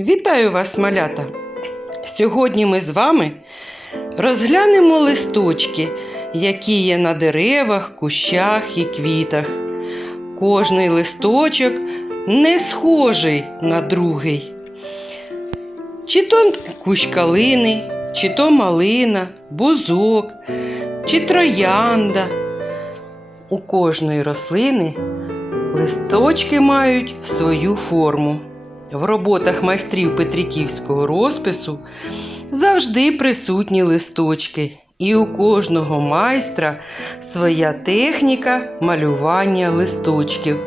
Вітаю вас, малята! Сьогодні ми з вами розглянемо листочки, які є на деревах, кущах і квітах. Кожний листочок не схожий на другий. Чи то кущ калини, чи то малина, бузок, чи троянда. У кожної рослини листочки мають свою форму. В роботах майстрів Петриківського розпису завжди присутні листочки, і у кожного майстра своя техніка малювання листочків.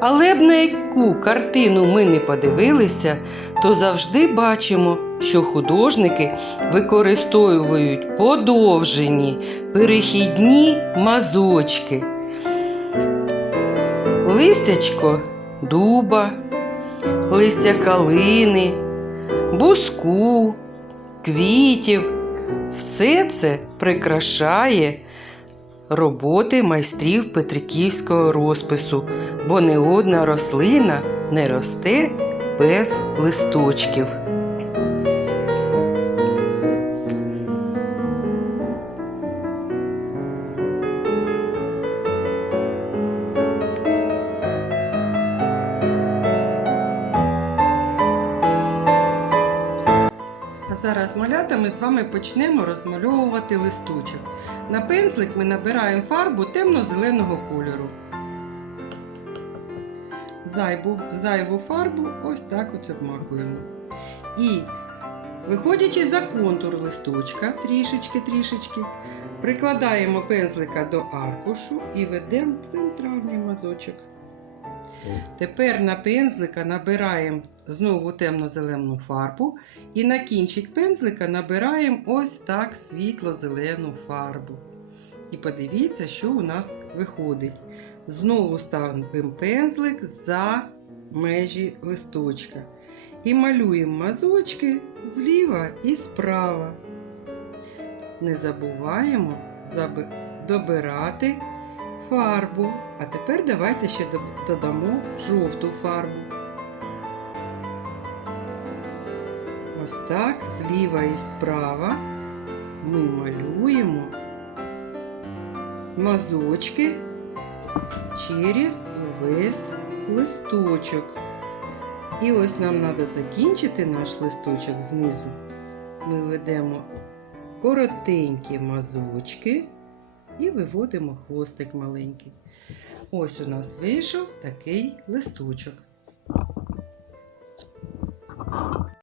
Але б на яку картину ми не подивилися, то завжди бачимо, що художники використовують подовжені перехідні мазочки. Листячко дуба, листя калини, буску, квітів. Все це прикрашає роботи майстрів Петриківського розпису, бо не одна рослина не росте без листочків. Зараз малята ми з вами почнемо розмальовувати листочок. На пензлик ми набираємо фарбу темно-зеленого кольору. Зайву, зайву фарбу ось так от обмакуємо. І, виходячи за контур листочка, трішечки-трішечки, прикладаємо пензлика до аркушу і ведемо центральний мазочок. Тепер на пензлика набираємо знову темно-зелену фарбу і на кінчик пензлика набираємо ось так світло-зелену фарбу. І подивіться, що у нас виходить. Знову ставимо пензлик за межі листочка. І малюємо мазочки зліва і справа. Не забуваємо добирати фарбу. А тепер давайте ще додамо жовту фарбу. Ось так, зліва і справа ми малюємо мазочки через увесь листочок. І ось нам треба закінчити наш листочок знизу. Ми ведемо коротенькі мазочки і виводимо хвостик маленький. Ось у нас вийшов такий листочок.